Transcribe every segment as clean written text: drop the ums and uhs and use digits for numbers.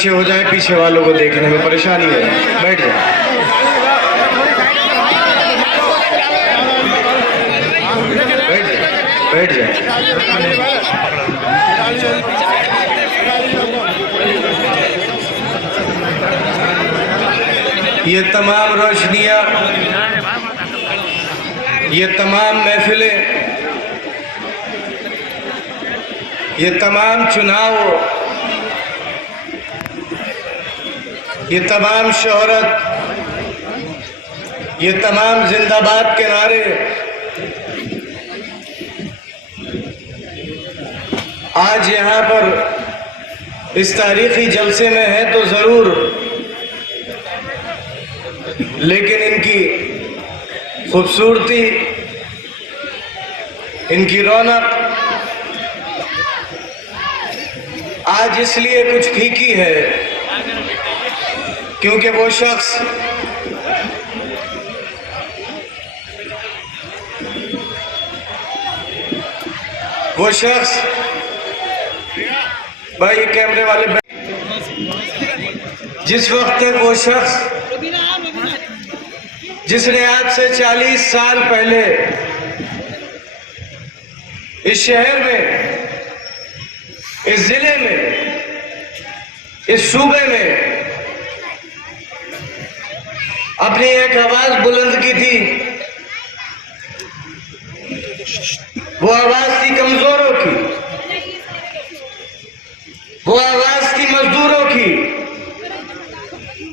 पीछे हो जाए, पीछे वालों को देखने में परेशानी है। बैठ जाए, बैठ जाए। ये तमाम रोशनियां, ये तमाम महफिलें, ये तमाम चुनाव, ये तमाम शोहरत, ये तमाम जिंदाबाद के नारे आज यहाँ पर इस तारीखी जलसे में है तो जरूर, लेकिन इनकी खूबसूरती, इनकी रौनक आज इसलिए कुछ फीकी है क्योंकि वो शख्स भाई कैमरे वाले, जिस वक्त तक वो शख्स जिसने आज से 40 साल पहले इस शहर में, इस जिले में, इस सूबे में अपनी एक आवाज बुलंद की थी, वो आवाज थी कमजोरों की, वो आवाज थी मजदूरों की,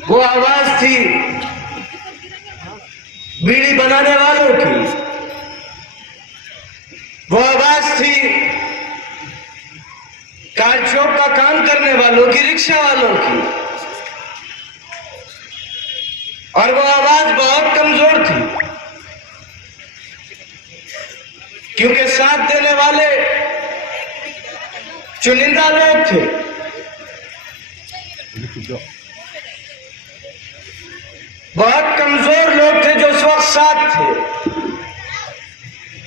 वो आवाज थी बीड़ी बनाने वालों की, वो आवाज थी कार चौक का काम करने वालों की, रिक्शा वालों की, और वो आवाज बहुत कमजोर थी क्योंकि साथ देने वाले चुनिंदा लोग थे। बहुत कमजोर लोग थे जो उस वक्त साथ थे,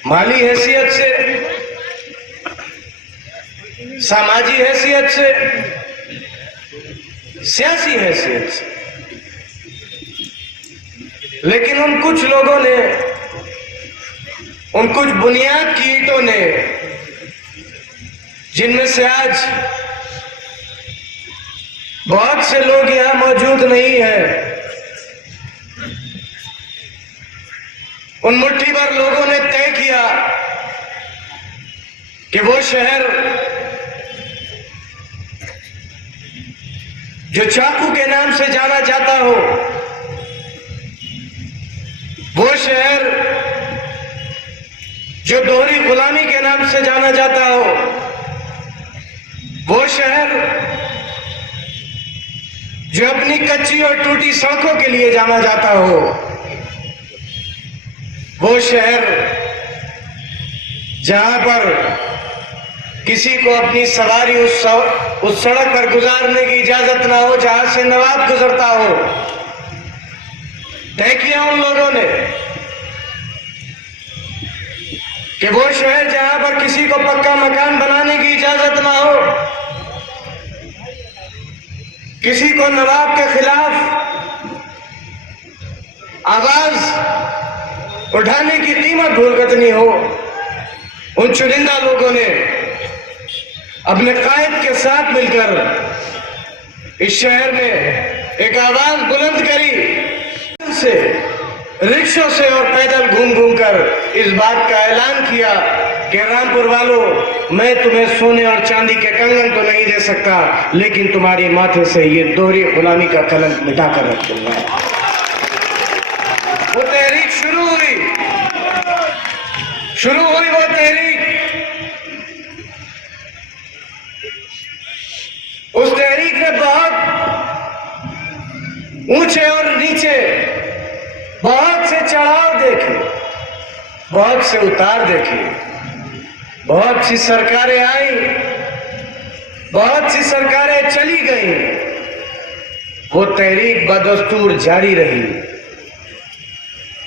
माली हैसियत से, सामाजिक हैसियत से, सियासी हैसियत से। लेकिन उन कुछ लोगों ने, उन कुछ बुनियाद की ईंटों ने, जिनमें से आज बहुत से लोग यहां मौजूद नहीं हैं, उन मुट्ठी भर लोगों ने तय किया कि वो शहर जो चाकू के नाम से जाना जाता हो, वो शहर जो दोहरी गुलामी के नाम से जाना जाता हो, वो शहर जो अपनी कच्ची और टूटी सड़कों के लिए जाना जाता हो, वो शहर जहां पर किसी को अपनी सवारी उस सड़क पर गुजारने की इजाजत ना हो जहां से नवाब गुजरता हो। तय किया उन लोगों ने कि वो शहर जहां पर किसी को पक्का मकान बनाने की इजाजत ना हो, किसी को नवाब के खिलाफ आवाज उठाने की कीमत भुगतनी हो, उन चुनिंदा लोगों ने अपने कायद के साथ मिलकर इस शहर में एक आवाज बुलंद करी, से रिक्शों से और पैदल घूम घूम कर इस बात का ऐलान किया कि रामपुर वालों, मैं तुम्हें सोने और चांदी के कंगन तो नहीं दे सकता, लेकिन तुम्हारे माथे से ये दोहरी गुलामी का कलंक मिटा कर रख दूंगा। वो तहरीक शुरू हुई वो तहरीक। उस तहरीक ने बहुत ऊंचे और नीचे, बहुत से चढ़ाव देखे, बहुत से उतार देखे, बहुत सी सरकारें आई, बहुत सी सरकारें चली गई, वो तहरीक बदस्तूर जारी रही।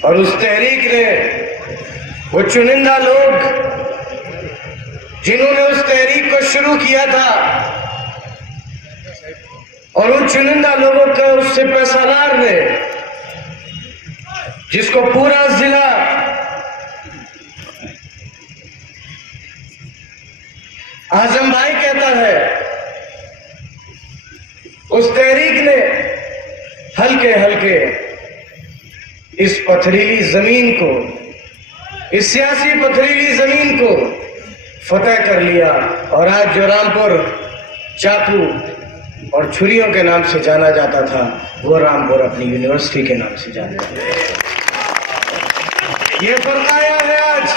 और उस तहरीक ने वो चुनिंदा लोग जिन्होंने उस तहरीक को शुरू किया था, और उन चुनिंदा लोगों को उससे पैसादार ने, जिसको पूरा जिला आजम भाई कहता है, उस तहरीक ने हल्के हल्के इस पथरीली जमीन को, इस सियासी पथरीली जमीन को फतेह कर लिया। और आज जो रामपुर चाकू और छुरियों के नाम से जाना जाता था, वो रामपुर अपनी यूनिवर्सिटी के नाम से जाना जाता है। ये फर्क आया है आज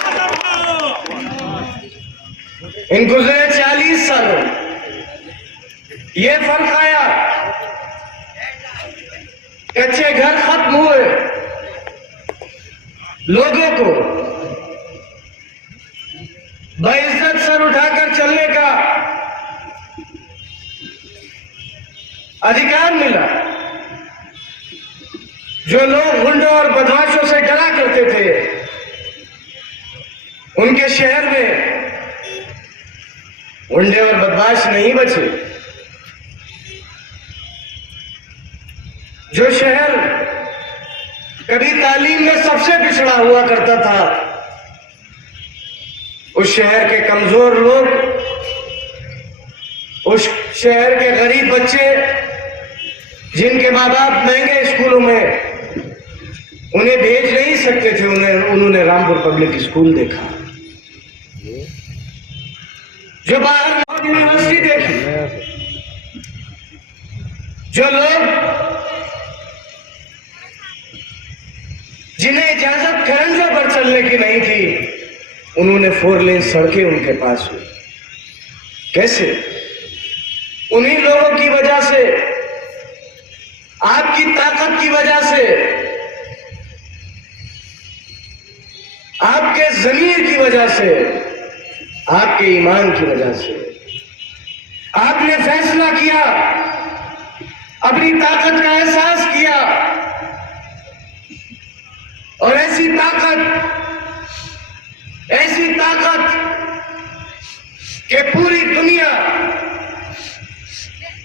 इन गुजरे 40 सालों, ये फर्क आया। कच्चे घर खत्म हुए, लोगों को बेइज्जत सर उठाकर चलने का अधिकार मिला। जो लोग गुंडों और बदमाशों से डरा करते थे, उनके शहर में गुंडे और बदमाश नहीं बचे। जो शहर कभी तालीम में सबसे पिछड़ा हुआ करता था, उस शहर के कमजोर लोग, उस शहर के गरीब बच्चे, जिनके माँ बाप महंगे स्कूलों में उन्हें भेज नहीं सकते थे, उन्होंने रामपुर पब्लिक स्कूल देखा। जो बाहर यूनिवर्सिटी देखी, जो लोग जिन्हें इजाजत खरंजों पर चलने की नहीं थी, उन्होंने 4 लेन सड़कें उनके पास हुई। कैसे? उन्हीं लोगों की वजह से, आपकी ताकत की वजह से, आपके ज़मीर की वजह से, आपके ईमान की वजह से आपने फैसला किया, अपनी ताकत का एहसास किया, और ऐसी ताकत कि पूरी दुनिया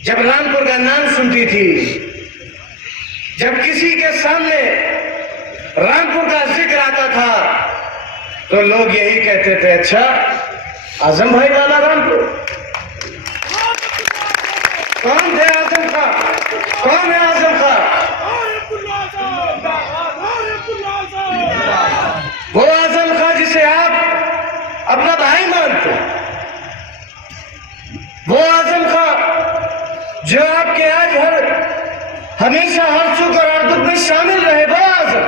जब रामपुर का नाम सुनती थी, जब किसी के सामने रामपुर का जिक्र आता था, तो लोग यही कहते थे, अच्छा आजम भाई वाला रामपुर। कौन थे आजम खां? कौन है आजम खां? वो आजम खां जिसे आप अपना भाई मानते, वो आजम खां जो आपके आज हमेशा हर सुख और हर दुख में शामिल रहे, वो आजम।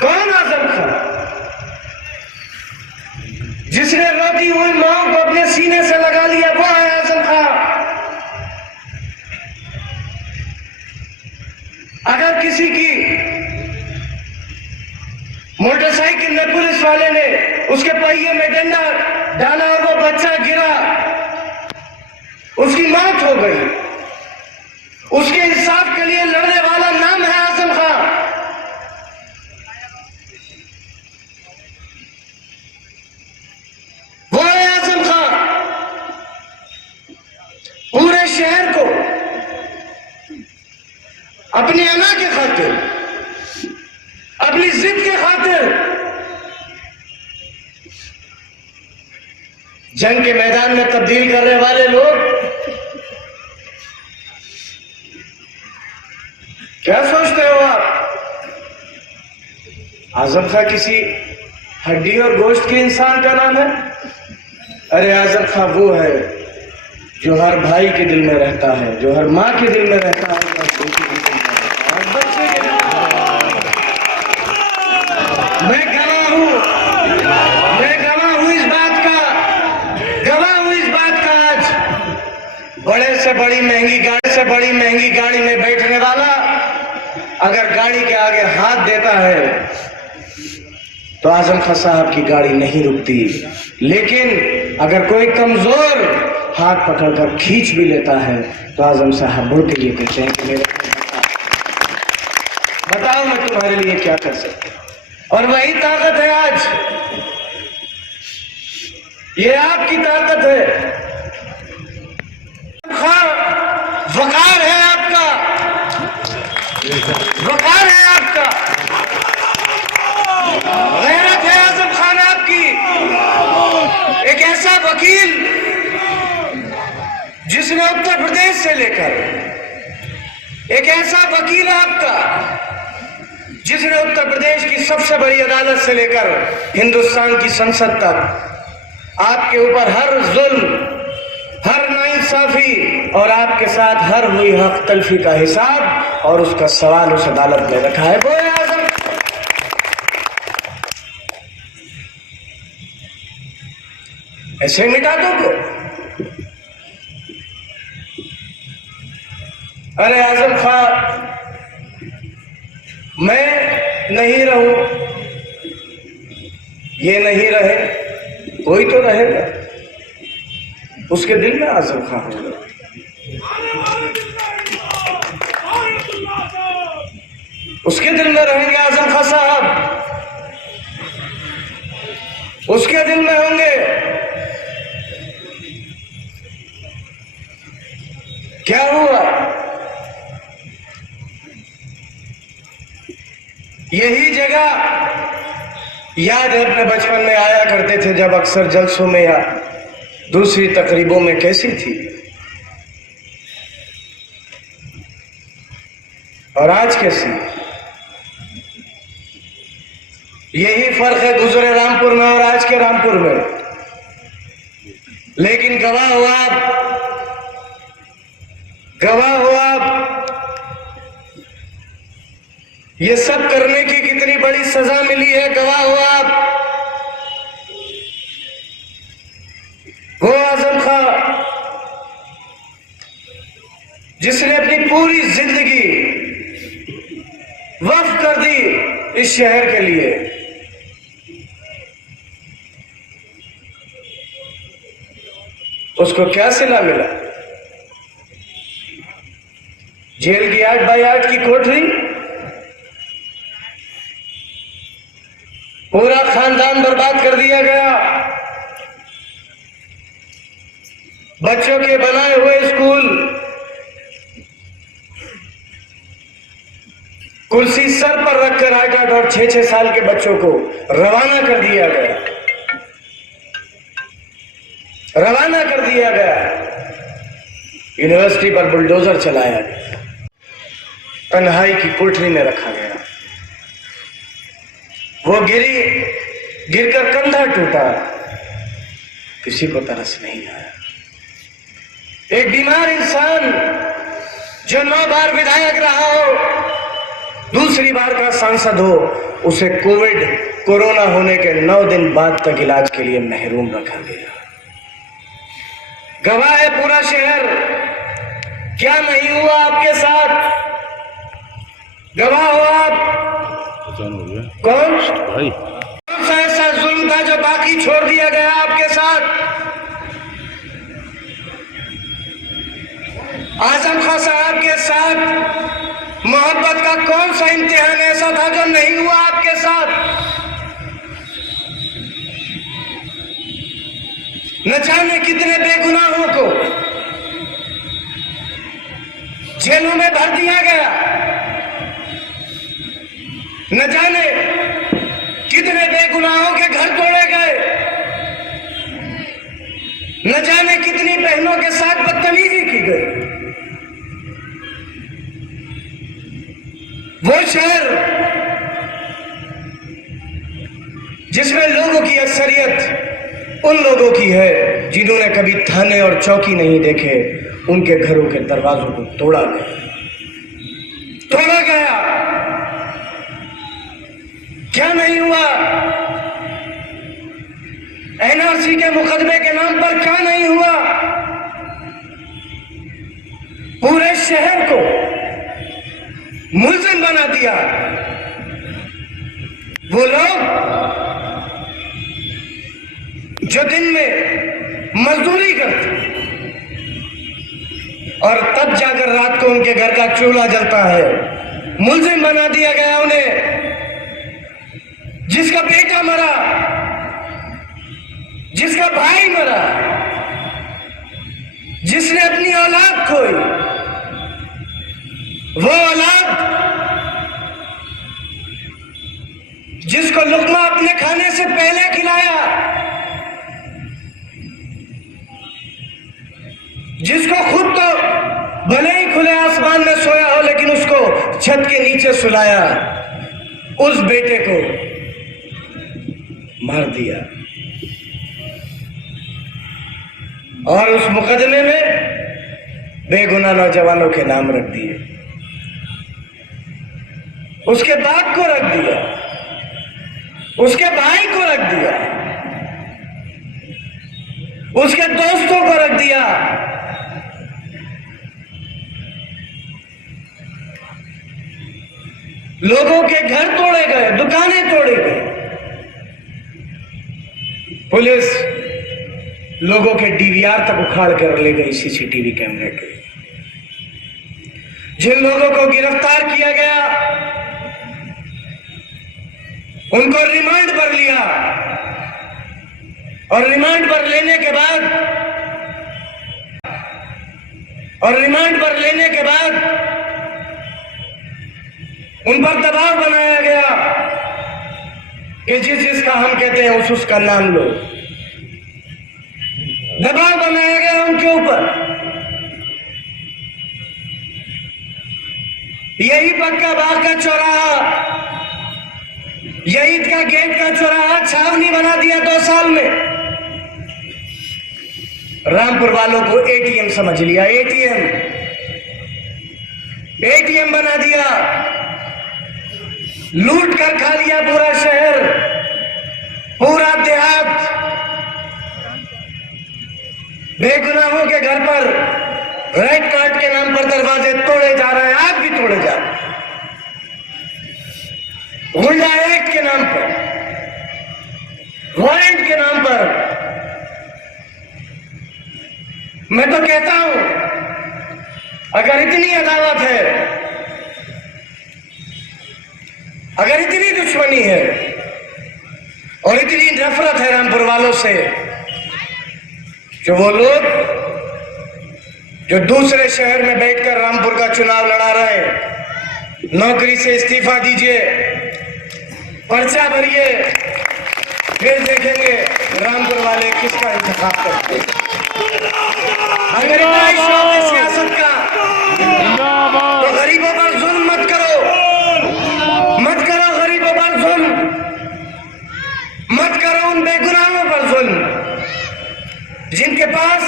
कौन आजम खां? जिसने रोती हुई मां को अपने सीने से लगा लिया, वो है आजम खां। अगर किसी की मोटरसाइकिल में पुलिस वाले ने उसके पहिए में डंडा डाला और वो बच्चा गिरा, उसकी मौत हो गई, उसके इंसाफ के लिए लड़ने वाला नाम है आजम खां। वो है आजम खां। पूरे शहर को अपनी अना के खातिर, अपनी जिद के खातिर जंग के मैदान में तब्दील करने वाले लोग क्या सोचते हो आप? आजम खां किसी हड्डी और गोश्त के इंसान का नाम है? अरे आजम खां वो है जो हर भाई के दिल में रहता है, जो हर माँ के दिल में रहता है, हर बच्चे के दिल में। मैं गवाह हूं इस बात का, आज बड़े से बड़ी महंगी गाड़ी में बैठने वाला अगर गाड़ी के आगे हाथ देता है तो आजम खां साहब की गाड़ी नहीं रुकती। लेकिन अगर कोई कमजोर हाथ पकड़कर खींच भी लेता है तो आजम साहब मुड़ के ये कहते हैं कि मेरे बताओ मैं तुम्हारे लिए क्या कर सकता हूं। और वही ताकत है आज, ये आपकी ताकत है। वकार है आपका, गैरत है आजम खान आपकी। एक ऐसा वकील जिसने उत्तर प्रदेश से लेकर, एक ऐसा वकील आपका जिसने उत्तर प्रदेश की सबसे बड़ी अदालत से लेकर हिंदुस्तान की संसद तक आपके ऊपर हर जुल्म, हर नाइंसाफी और आपके साथ हर हुई हक तलफी का हिसाब और उसका सवाल उस अदालत में रखा है। वो है आजम। ऐसे मिटा दोगे? अरे आजम खान, मैं नहीं रहूं, ये नहीं रहे, कोई तो रहेगा। उसके दिल में आजम खान होगा। उसके दिल में रहेंगे आजम खान साहब, उसके दिल में होंगे। क्या हुआ? यही जगह याद है अपने बचपन में आया करते थे जब अक्सर जलसों में या दूसरी तकरीबों में, कैसी थी और आज कैसी? यही फर्क है गुजरे रामपुर में और आज के रामपुर में। लेकिन गवाह हो आप, गवाह हो आप, ये सब करने की कितनी बड़ी सजा मिली है। गवाह हो आप। वो आजम खान जिसने अपनी पूरी जिंदगी वक्फ कर दी इस शहर के लिए, उसको क्या सिला मिला? जेल की 8 बाई 8 की कोठरी, पूरा खानदान बर्बाद कर दिया गया, बच्चों के बनाए हुए स्कूल, कुर्सी सर पर रखकर 8-8 और 6-6 साल के बच्चों को रवाना कर दिया गया, रवाना कर दिया गया। यूनिवर्सिटी पर बुलडोजर चलाया गया, तन्हाई की कोठरी में रखा गया। वो गिरकर कंधा टूटा, किसी को तरस नहीं आया। एक बीमार इंसान जो 9 बार विधायक रहा हो, दूसरी बार का सांसद हो, उसे कोरोना होने के 9 दिन बाद तक इलाज के लिए महरूम रखा गया। गवाह है पूरा शहर। क्या नहीं हुआ आपके साथ? गवाह हो आप। कौन सा ऐसा जुल्म था जो बाकी छोड़ दिया गया आपके साथ? आजम खान साहब के साथ मोहब्बत का कौन सा इम्तिहान ऐसा था जो नहीं हुआ आपके साथ? न जाने कितने बेगुनाहों को जेलों में भर दिया गया, न जाने कितने बेगुनाहों के घर तोड़े गए, न जाने कितनी बहनों के साथ बदतमीजी की गई। वो शहर जिसमें लोगों की अक्सरियत उन लोगों की है जिन्होंने कभी थाने और चौकी नहीं देखे, उनके घरों के दरवाजों को तोड़ा गया, तोड़ा गया। क्या नहीं हुआ? एनआरसी के मुकदमे के नाम पर क्या नहीं हुआ? पूरे शहर को मुलजिम बना दिया। वो लोग जो दिन में मजदूरी करते और तब जाकर रात को उनके घर का चूल्हा जलता है, मुलजिम बना दिया गया उन्हें। जिसका बेटा मरा, जिसका भाई मरा, जिसने अपनी औलाद खोई, वो औलाद जिसको लुकमा अपने खाने से पहले खिलाया, जिसको खुद तो भले ही खुले आसमान में सोया हो लेकिन उसको छत के नीचे सुलाया, उस बेटे को मार दिया और उस मुकदमे में बेगुनाह नौजवानों के नाम रख दिए, उसके बाप को रख दिया, उसके भाई को रख दिया, उसके दोस्तों को रख दिया। लोगों के घर तोड़े गए, दुकानें तोड़ी गई, पुलिस लोगों के डीवीआर तक उखाड़ कर ले गई, सीसीटीवी कैमरे के। जिन लोगों को गिरफ्तार किया गया उनको रिमांड पर लिया और रिमांड पर लेने के बाद उन पर दबाव बनाया गया कि जिसका हम कहते हैं उसका नाम लो। दबाव बनाया गया उनके ऊपर। यही पक्का बाग का चौराहा, यही ईदगाह गेट का चौराहा छावनी बना दिया 2 साल में। रामपुर वालों को एटीएम समझ लिया, एटीएम बना दिया, लूट कर खा लिया पूरा शहर, पूरा देहात। बेगुनाहों के घर पर रेड कार्ड के नाम पर दरवाजे तोड़े जा रहे हैं, आज भी तोड़े जा रहे हैं, गुंडा एक्ट के नाम पर, वारंट के नाम पर। मैं तो कहता हूं अगर इतनी अदावत है, अगर इतनी दुश्मनी है और इतनी नफरत है रामपुर वालों से, जो वो लोग जो दूसरे शहर में बैठकर रामपुर का चुनाव लड़ा रहे हैं, नौकरी से इस्तीफा दीजिए, पर्चा भरिए, फिर देखेंगे रामपुर वाले किसका इंतखाब करते हैं। अगर इतना शौक है सियासत का तो गरीबों पर जुल्म मत करो, मत करो गरीबों पर जुल्म, मत करो उन बेगुनाहों पर जुल्म जिनके पास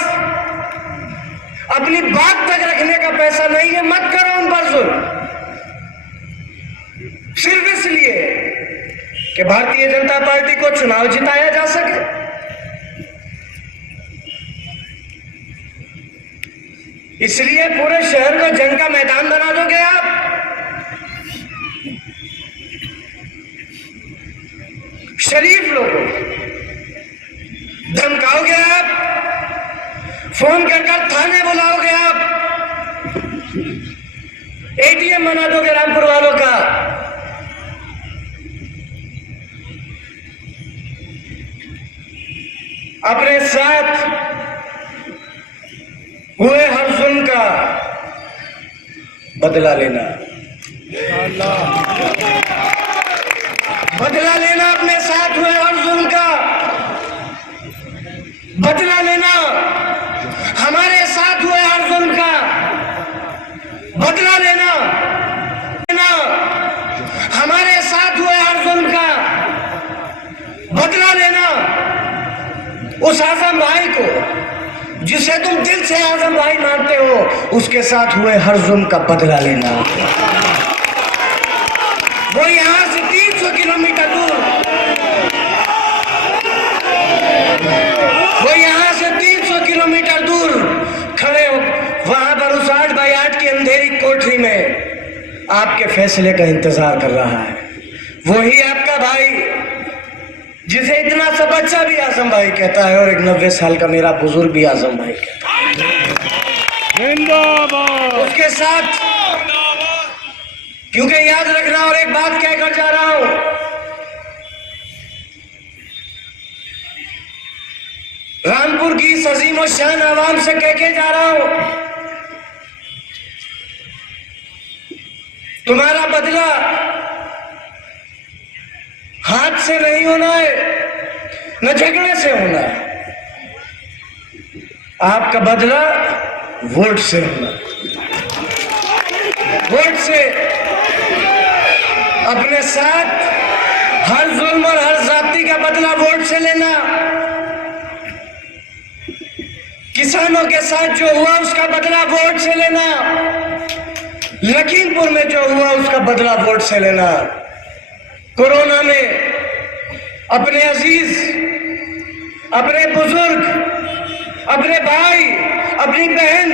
अपनी बात तक रखने का पैसा नहीं है। मत करो उन पर जुल्म, सिर्फ इसलिए कि भारतीय जनता पार्टी को चुनाव जिताया जा सके। इसलिए पूरे शहर को जंग का मैदान बना दोगे आप। शरीफ लोगों धमकाओगे आप, फोन कर थाने बुलाओगे आप, एटीएम बना दोगे रामपुर वालों का। अपने साथ हुए हर जुल्म का बदला लेना, बदला लेना, अपने साथ हुए हर जुल्म का बदला लेना, हमारे साथ हुए हर जुल्म का बदला लेना, हमारे साथ हुए हर जुल्म का बदला लेना। उस आजम भाई को जिसे तुम दिल से आजम भाई मानते हो, उसके साथ हुए हर जुल्म का बदला लेना। वो यहां से 300 किलोमीटर दूर, वो यहां से 300 किलोमीटर दूर खड़े हो वहां पर उस 8x8 की अंधेरी कोठरी में आपके फैसले का इंतजार कर रहा है। वही आपका भाई जिसे इतना सा बच्चा भी आजम भाई कहता है और एक 90 साल का मेरा बुजुर्ग भी आजम भाई कहता है, उसके साथ। क्योंकि याद रखना, और एक बात कहकर जा रहा हूं, रामपुर की इस अजीम और शान आवाम से कह के जा रहा हूं, तुम्हारा बदला हाथ से नहीं होना है, न झगड़े से होना है। आपका बदला वोट से होना, वोट से अपने साथ हर जुल्म और हर जाति का बदला वोट से लेना। किसानों के साथ जो हुआ उसका बदला वोट से लेना, लखीमपुर में जो हुआ उसका बदला वोट से लेना। कोरोना में अपने अजीज, अपने बुजुर्ग, अपने भाई, अपनी बहन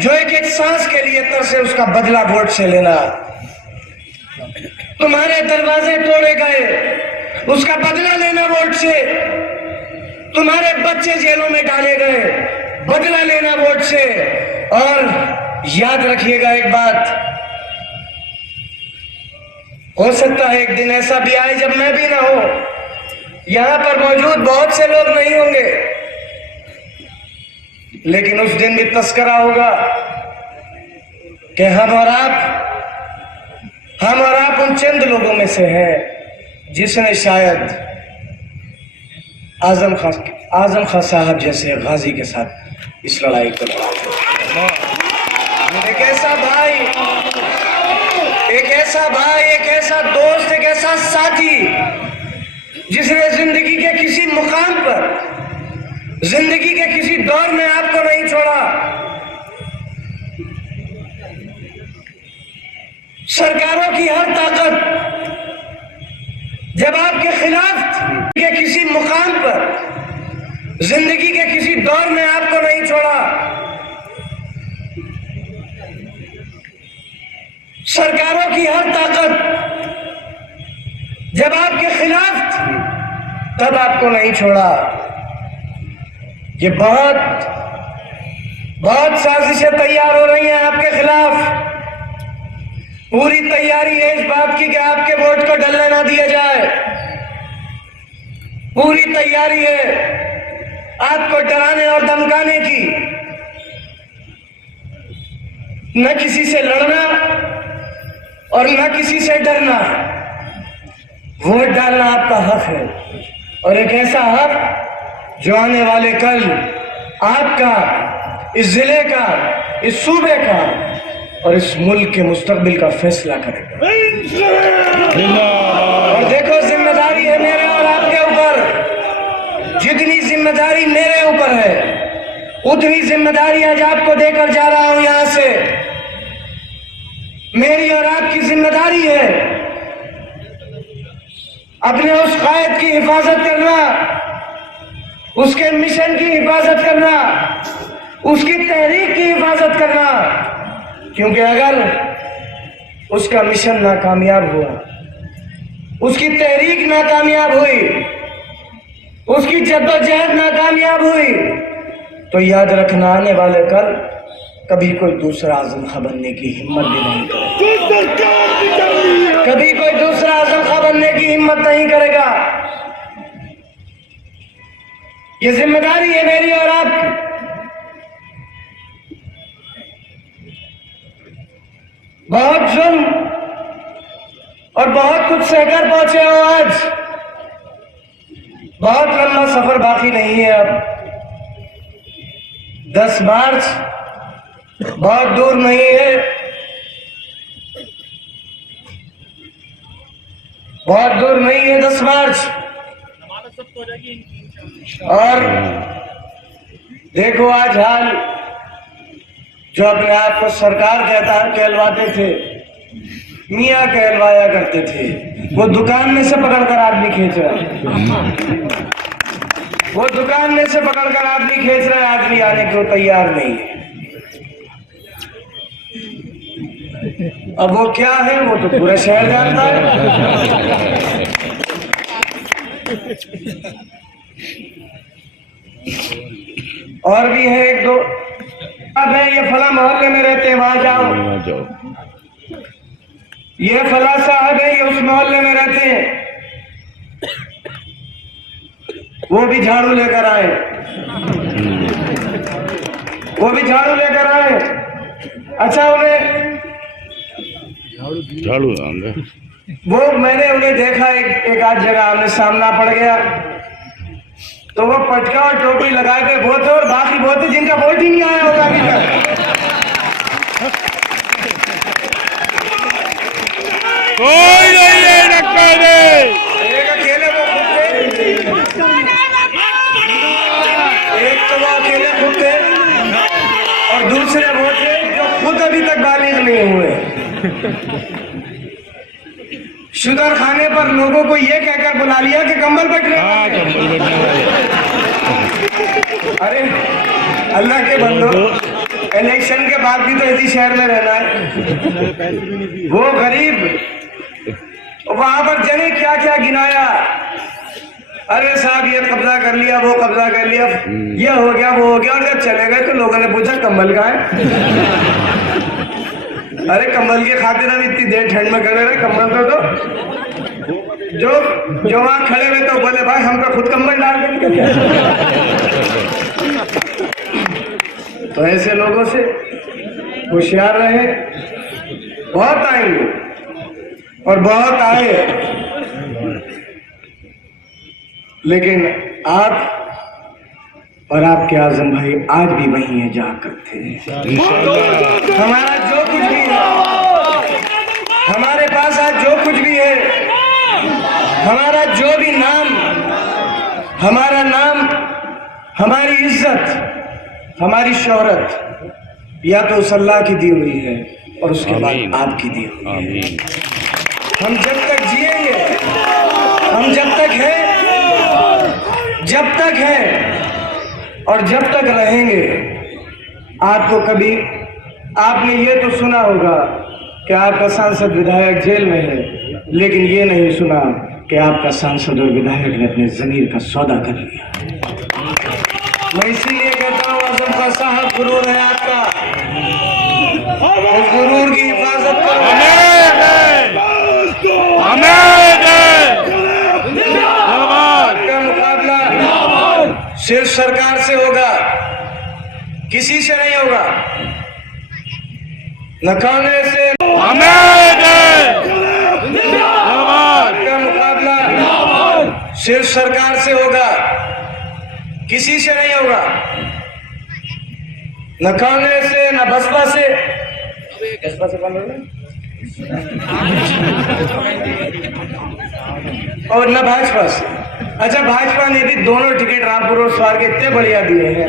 जो एक एक सांस के लिए तरसे उसका बदला वोट से लेना। तुम्हारे दरवाजे तोड़े गए उसका बदला लेना वोट से। तुम्हारे बच्चे जेलों में डाले गए, बदला लेना वोट से। और याद रखिएगा एक बात, हो सकता है एक दिन ऐसा भी आए जब मैं भी ना हो, यहां पर मौजूद बहुत से लोग नहीं होंगे, लेकिन उस दिन भी तस्करा होगा कि हम और आप उन चंद लोगों में से हैं जिसने शायद आजम खां साहब जैसे गाजी के साथ इस लड़ाई को लड़ा। एक ऐसा भाई, एक ऐसा दोस्त, एक ऐसा साथी जिसने जिंदगी के किसी मुकाम पर, जिंदगी के किसी दौर में आपको नहीं छोड़ा। सरकारों की हर ताकत जब आपके खिलाफ के किसी मुकाम पर, जिंदगी के किसी दौर में आपको नहीं छोड़ा। सरकारों की हर ताकत जब आपके खिलाफ थी तब आपको नहीं छोड़ा। ये बहुत साजिशें तैयार हो रही हैं आपके खिलाफ। पूरी तैयारी है इस बात की कि आपके वोट को डलने ना दिया जाए। पूरी तैयारी है आपको डराने और धमकाने की। न किसी से लड़ना और न किसी से डरना। वोट डालना आपका हक है, और एक ऐसा हक जो आने वाले कल आपका, इस जिले का, इस सूबे का और इस मुल्क के मुस्तकबिल का फैसला करेगा। और देखो, जिम्मेदारी है मेरे और आपके ऊपर। जितनी जिम्मेदारी मेरे ऊपर है उतनी जिम्मेदारी आज आपको देकर जा रहा हूं यहां से। मेरी और आपकी जिम्मेदारी है अपने उस कायद की हिफाजत करना, उसके मिशन की हिफाजत करना, उसकी तहरीक की हिफाजत करना। क्योंकि अगर उसका मिशन नाकामयाब हुआ, उसकी तहरीक नाकामयाब हुई, उसकी जद्दोजहद नाकामयाब हुई, तो याद रखना आने वाले कल कभी कोई दूसरा आजम खां बनने की हिम्मत भी नहीं करेगा। कभी कोई दूसरा आजम खां बनने की हिम्मत नहीं करेगा। ये जिम्मेदारी है मेरी और आपकी। बहुत जुल्म और बहुत कुछ सहकर पहुंचे हो आज। बहुत लंबा सफर बाकी नहीं है अब। 10 मार्च बहुत दूर नहीं है, बहुत दूर नहीं है 10 मार्च। और देखो आज हाल, जो अपने आप को सरकार कहलवाते थे, मियाँ कहलवाया करते थे, वो दुकान में से पकड़कर आदमी खींच रहा है। वो दुकान में से पकड़कर आदमी खींच रहा है, आदमी आने को तैयार नहीं है। अब वो क्या है वो तो पूरा शहर जानता है। और भी है एक दो, अब है ये फला मोहल्ले में रहते हैं, वहां जाओ। ये फला साहब है, ये उस मोहल्ले में रहते हैं, वो भी झाड़ू लेकर आए, वो भी झाड़ू लेकर आए। अच्छा, उन्हें झाड़ू वो मैंने उन्हें देखा एक आध जगह आमने सामना पड़ गया, तो वो पटका और टोपी लगा के वो थे और बाकी वो थे जिनका वोट ही नहीं आया होगा अभी तक। कोई नहीं है रखा दे। एक अकेले वो खुद थे, एक तो वो अकेले खुद थे और दूसरे वो थे जो खुद अभी तक बालिग नहीं हुए। शुगर खाने पर लोगों को ये कहकर बुला लिया कि कंबल बटने वाले। अरे अल्लाह के बंदो, इलेक्शन के बाद भी तो इसी शहर में रहना है। वो गरीब वहां पर जने क्या क्या गिनाया, अरे साहब ये कब्जा कर लिया, वो कब्जा कर लिया, ये हो गया, वो हो गया। और जब चले गए तो लोगों ने पूछा कंबल कहाँ है? अरे कंबल की खातिर हम इतनी देर ठंड में खड़े रहे, कंबल तो जो वहां खड़े हुए तो बोले भाई हम तो खुद कंबल डाल देंगे। तो ऐसे लोगों से होशियार रहे, बहुत आएंगे और बहुत आए, लेकिन आप और आपके आजम भाई आज भी वही है जहाँ करते हैं। हमारा जो कुछ भी है, हमारे पास आज जो कुछ भी है, हमारा जो भी नाम, हमारा नाम, हमारी इज्जत, हमारी शोहरत या तो उस अल्लाह की दी हुई है और उसके बाद आपकी दी हुई है। हम जब तक जिएंगे, हम जब तक हैं और जब तक रहेंगे, आपको कभी आपने ये तो सुना होगा कि आपका सांसद विधायक जेल में है, लेकिन ये नहीं सुना कि आपका सांसद और विधायक ने अपने जमीर का सौदा कर लिया। मैं इसीलिए कहता हूँ आजम का साहब गुरूर है आपका, उस गुरूर की हिफाजत करो। आपका मुकाबला सिर्फ सरकार से होगा, किसी से नहीं होगा, न कांग्रेस से। आपका मुकाबला सिर्फ सरकार से होगा, किसी से नहीं होगा, न कांग्रेस से, न बसपा से। बसपा से कौन होगा? और न भाजपा से। अच्छा, भाजपा ने भी दोनों टिकट रामपुर और स्वार के इतने बढ़िया दिए हैं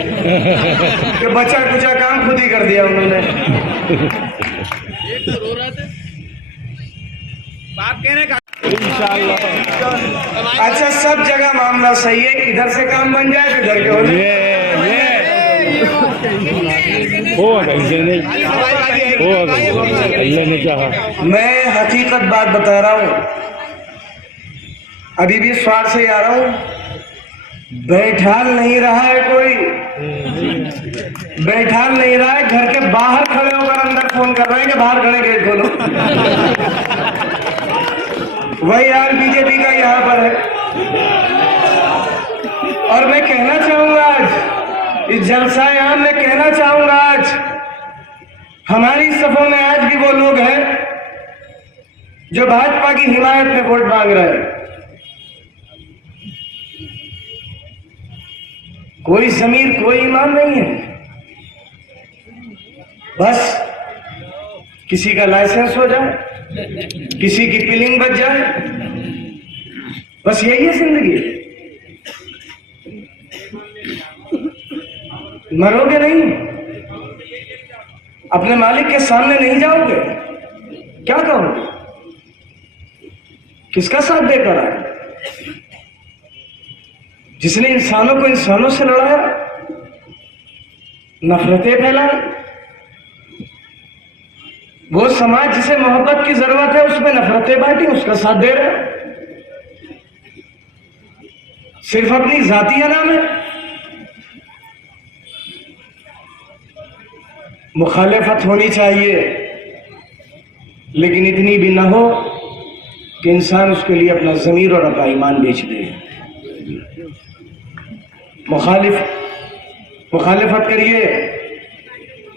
कि बचा कुचा काम खुद ही कर दिया उन्होंने। अच्छा, सब जगह मामला सही है, इधर से काम बन जाए तो इधर के हो जाए। मैं हकीकत बात बता रहा हूँ, अभी भी स्वार से आ रहा हूँ। बैठाल नहीं रहा है कोई, बैठाल नहीं रहा है। घर के बाहर खड़े होकर अंदर फोन कर रहे हैं कि बाहर खड़े गेट खोलो। वही यार बीजेपी का यहाँ पर है। और मैं कहना चाहूंगा आज इस जलसाए आम में कहना चाहूंगा, आज हमारी सफों में आज भी वो लोग हैं जो भाजपा की हिमायत में वोट मांग रहे हैं। कोई जमीर, कोई ईमान नहीं है, बस किसी का लाइसेंस हो जाए, किसी की पिलिंग बच जाए, बस यही है जिंदगी। मरोगे नहीं, अपने मालिक के सामने नहीं जाओगे, क्या कहोगे? किसका साथ देकर आए? जिसने इंसानों को इंसानों से लड़ाया, नफरतें फैलाई, वो समाज जिसे मोहब्बत की जरूरत है उसमें नफरतें बांटी, उसका साथ दे रहे हैं सिर्फ अपनी जातिया नाम है। मुखालिफत होनी चाहिए, लेकिन इतनी भी ना हो कि इंसान उसके लिए अपना जमीर और अपना ईमान बेच दे। मुखालिफत करिए,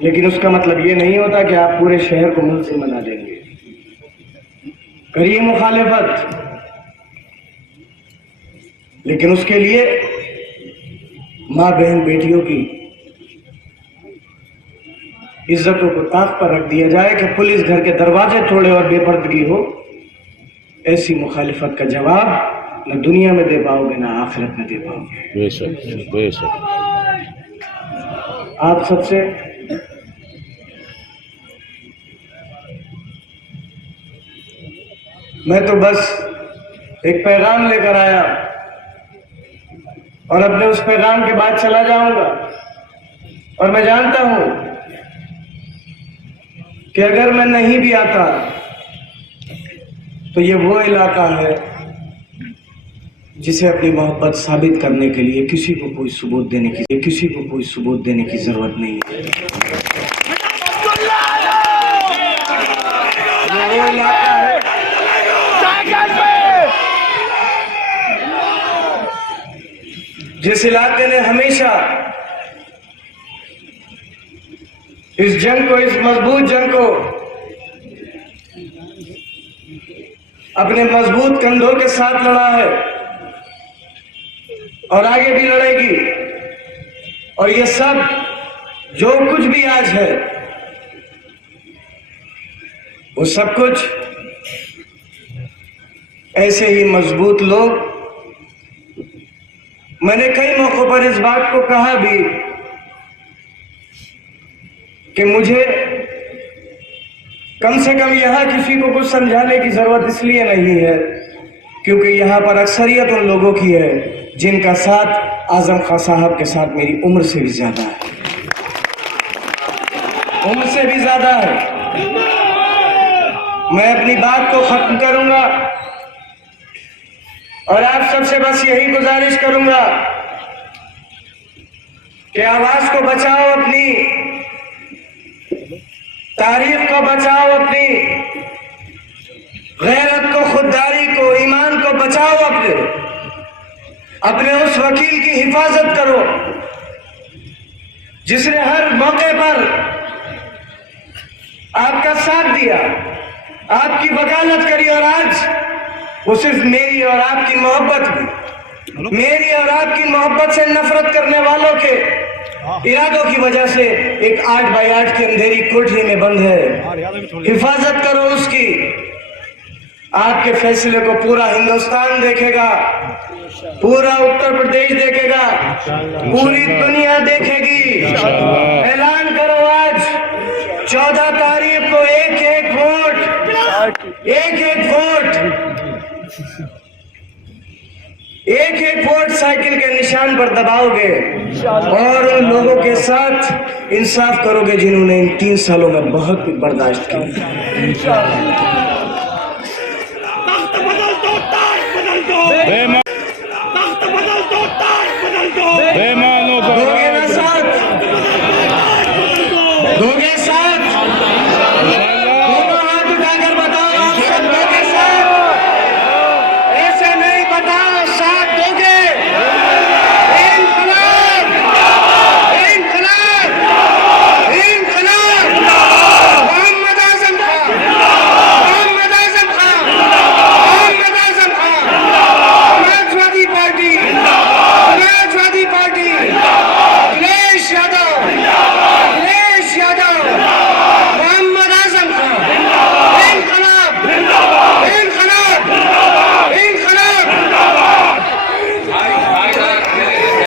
लेकिन उसका मतलब ये नहीं होता कि आप पूरे शहर को मुल्ज़िम बना देंगे। करिए मुखालिफत, लेकिन उसके लिए माँ बहन बेटियों की इज्जतों को ताक पर रख दिया जाए कि पुलिस घर के दरवाजे तोड़े और बेपर्दगी हो। ऐसी मुखालिफत का जवाब न दुनिया में दे पाओगे ना आखिरत में दे पाओगे। बेशक बेशक। आप सबसे मैं तो बस एक पैगाम लेकर आया और अपने उस पैगाम के बाद चला जाऊंगा। और मैं जानता हूं कि अगर मैं नहीं भी आता तो ये वो इलाका है जिसे अपनी मोहब्बत साबित करने के लिए किसी को कोई सबूत देने की जरूरत नहीं है। ये वो इलाका है जिस इलाके ने हमेशा इस जंग को, इस मजबूत जंग को अपने मजबूत कंधों के साथ लड़ा है और आगे भी लड़ेगी। और ये सब जो कुछ भी आज है वो सब कुछ ऐसे ही मजबूत लोग, मैंने कई मौकों पर इस बात को कहा भी कि मुझे कम से कम यहां किसी को कुछ समझाने की जरूरत इसलिए नहीं है क्योंकि यहां पर अक्सरियत उन लोगों की है जिनका साथ आजम खां साहब के साथ मेरी उम्र से भी ज्यादा है, उम्र से भी ज्यादा है। मैं अपनी बात को खत्म करूंगा और आप सबसे बस यही गुजारिश करूंगा कि आवाज को बचाओ, अपनी तारीख को बचाओ, अपनी गैरत को, खुददारी को, ईमान को बचाओ, अपने उस वकील की हिफाजत करो जिसने हर मौके पर आपका साथ दिया, आपकी वकालत करी और आज वो सिर्फ मेरी और आपकी मोहब्बत भी, मेरी और आपकी मोहब्बत से नफरत करने वालों के इरादों की वजह से एक 8 बाई 8 की अंधेरी कोठरी में बंद है। हिफाजत करो उसकी। आपके फैसले को पूरा हिंदुस्तान देखेगा, पूरा उत्तर प्रदेश देखेगा, पूरी दुनिया देखेगी। ऐलान करो आज 14 तारीख को एक एक वोट साइकिल के निशान पर दबाओगे और उन लोगों के साथ इंसाफ करोगे जिन्होंने इन 3 सालों में बहुत कुछ बर्दाश्त किया।